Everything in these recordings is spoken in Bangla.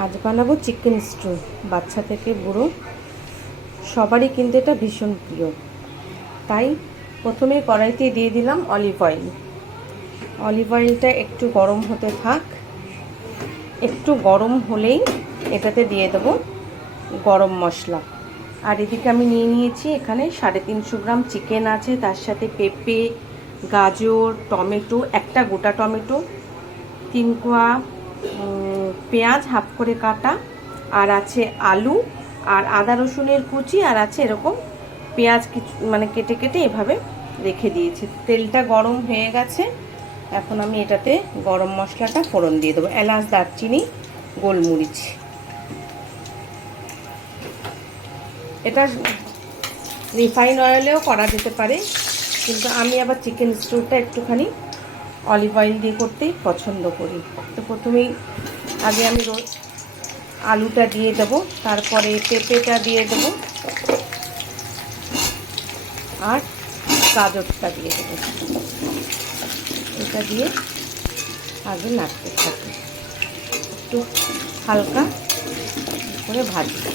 আজ বানাবো চিকেন স্টু। বাচ্চা থেকে বুড়ো সবারই কিন্তু এটা ভীষণ প্রিয়। তাই প্রথমে কড়াইতে দিয়ে দিলাম অলিভ অয়েল। অলিভ অয়েলটা একটু গরম হতে থাক। একটু গরম হলেই এটাতে দিয়ে দেবো গরম মশলা। আর এদিকে আমি নিয়ে নিয়েছি এখানে 350 গ্রাম চিকেন আছে, তার সাথে পেঁপে, গাজর, টমেটো, একটা গোটা টমেটো, 3 কোয়া পেঁয়াজ হাফ করে কাটা, আর আছে আলু, আর আদা রসুনের কুচি, আর আছে এরকম পেঁয়াজ কিছু কেটে কেটে এভাবে রেখে দিয়েছি। তেলটা গরম হয়ে গেছে, এখন আমি এটাতে গরম মশলাটা ফোড়ন দিয়ে দেবো। এলাচ, দারচিনি, গোলমরিচ। এটা রিফাইন অয়েলেও করা যেতে পারে, কিন্তু আমি আবার চিকেন স্টুটা একটুখানি অলিভ অয়েল দিয়ে করতেই পছন্দ করি। তো প্রথমেই আগে আমি আলুটা দিয়ে দেবো, তারপরে পেঁপেটা দিয়ে দেবো, আর গাজরটা দিয়ে দেবো। এটা দিয়ে আগে নাড়তে থাকি, একটু হালকা করে ভাজবো।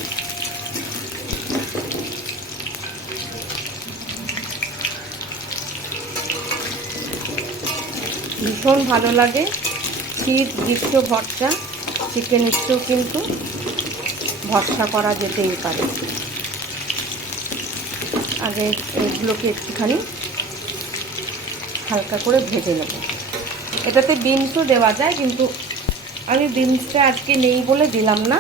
ভীষণ ভালো লাগে। শীত গ্রীষ্ম ভর্তা চিকেন স্টু কিন্তু ভর্তা করা যেতেই পারে। আগে এগুলোকে একটুখানি হালকা করে ভেজে নেব। এটাতে বিনসও দেওয়া যায়, কিন্তু আমি বিনসটা আজকে নেই বলে দিলাম না।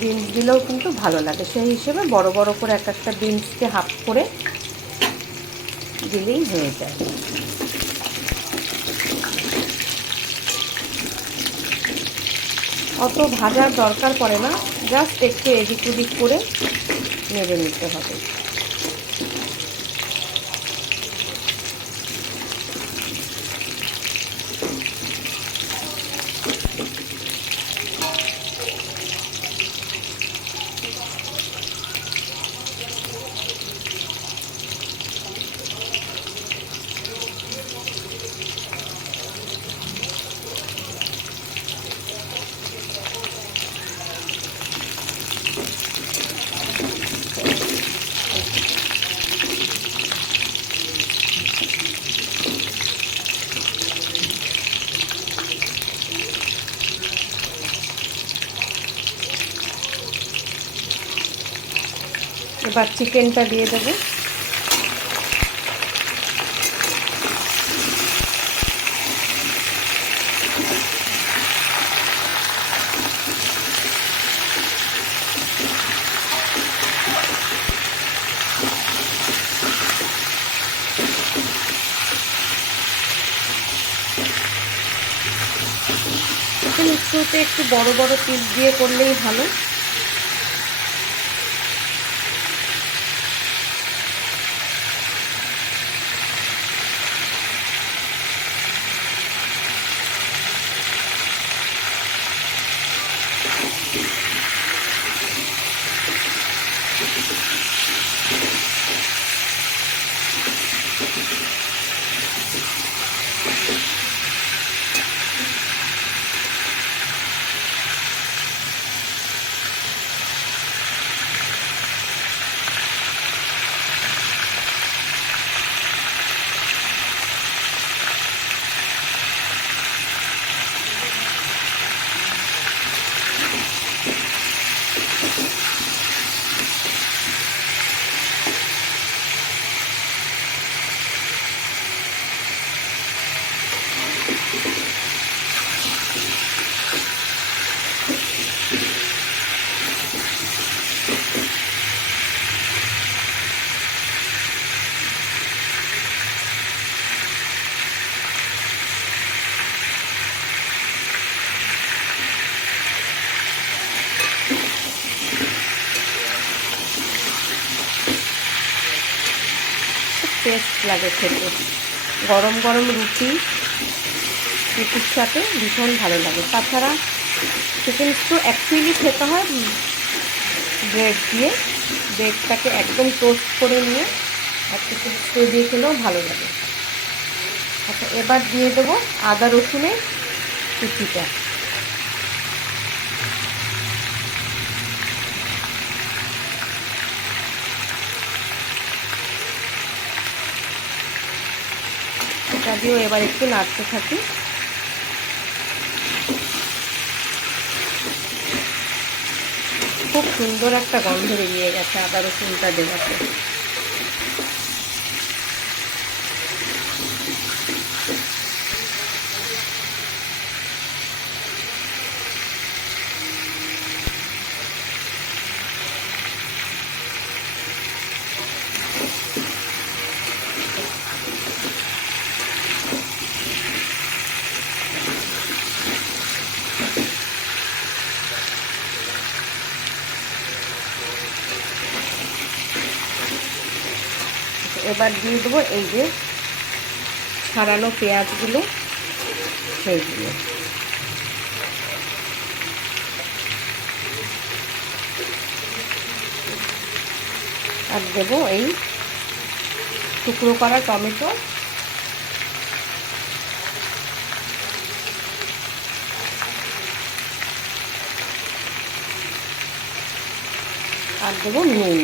বিনস দিলেও কিন্তু ভালো লাগে, সেই হিসেবে বড় বড় করে একটা বিনসকে হাফ করে দিলেই হয়ে যায়। অত ভাজার দরকার পড়ে না, জাস্ট একটু এদিক ওদিক করে নেড়ে নিতে হবে। এবার চিকেনটা দিয়ে দেবো। চিকেন স্টুতে একটু বড় বড় পিস দিয়ে করলেই ভালো। টেস্ট লাগে খেতে, গরম গরম রুটির সাথে ভীষণ ভালো লাগে। তাছাড়া চিকেন স্টু অ্যাকচুয়ালি খেতে হয় ব্রেড দিয়ে। ব্রেডটাকে একদম টোস্ট করে নিয়ে আর চিকেন স্টু দিয়ে খেলেও ভালো লাগে। আচ্ছা, এবার দিয়ে দেবো আদা রসুনের কুচিটা। ঢাকা দিয়েও এবার একটু নাড়তে থাকি। খুব সুন্দর একটা গন্ধ বেরিয়ে গেছে আদা রসুনটা দেওয়াতে। এবার দিয়ে দেবো এই যে ছাড়ানো পেঁয়াজগুলো, সেইগুলো। আর দেবো এই টুকরো করা টমেটো, আর দেবো নুন।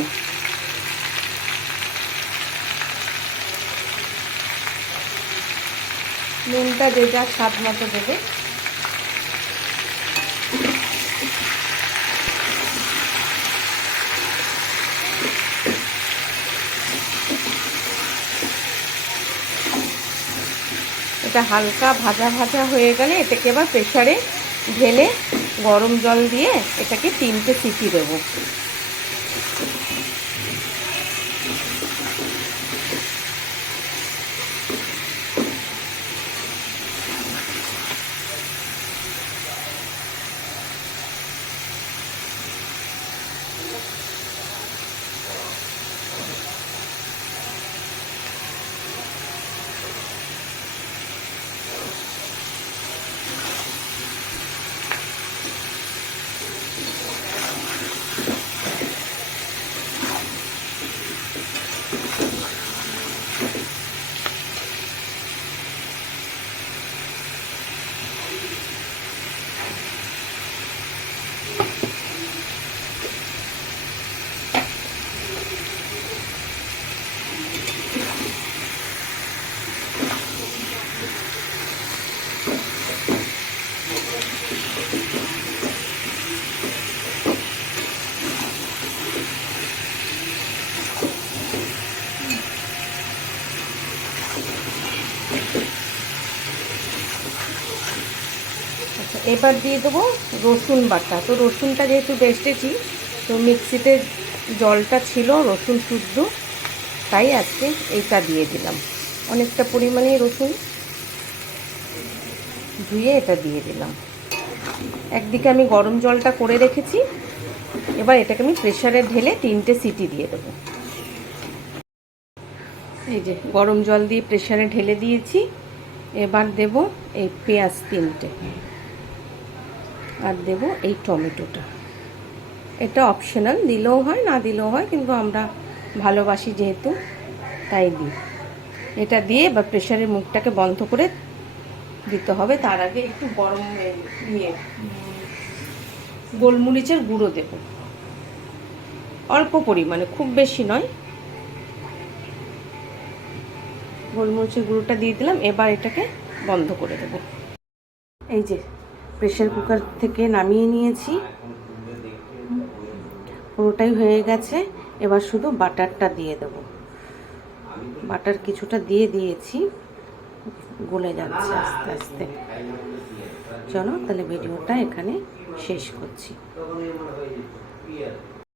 নুনটা যে যার স্বাদ মতো দেবে। এটা হালকা ভাজা ভাজা হয়ে গেলে এটাকে এবার প্রেসারে ঢেলে গরম জল দিয়ে এটাকে 3টে সিটি দেবো। এবার দিয়ে দেবো রসুন বাটা। তো রসুনটা যেহেতু বেটেছি, তো মিক্সিতে জলটা ছিল রসুন শুদ্ধ, তাই আজকে এইটা দিয়ে দিলাম। অনেকটা পরিমাণে রসুন ধুয়ে এটা দিয়ে দিলাম। একদিকে আমি গরম জলটা করে রেখেছি, এবার এটাকে আমি প্রেসারে ঢেলে 3টে সিটি দিয়ে দেবো। এই যে গরম জল দিয়ে প্রেসারে ঢেলে দিয়েছি। এবার দেব এই পেঁয়াজ 3টে, আর দেব এই টমেটোটা। এটা অপশনাল, দিলেও হয় না দিলেও হয়, কিন্তু আমরা ভালোবাসি যেহেতু তাই দিই। এটা দিয়ে এবার প্রেসারের মুখটাকে বন্ধ করে দিতে হবে। তার আগে একটু গরম গোলমরিচের গুঁড়ো দেব, অল্প পরিমাণে, খুব বেশি নয়। গোলমরিচের গুঁড়োটা দিয়ে দিলাম। এবার এটাকে বন্ধ করে দেব। এই যে প্রেসার কুকার থেকে নামিয়ে নিয়েছি, পুরোটাই হয়ে গেছে। এবার শুধু বাটারটা দিয়ে দেব। বাটার কিছুটা দিয়ে দিয়েছি, গলে যাচ্ছে আস্তে আস্তে। চলো তাহলে ভিডিওটা এখানে শেষ করছি।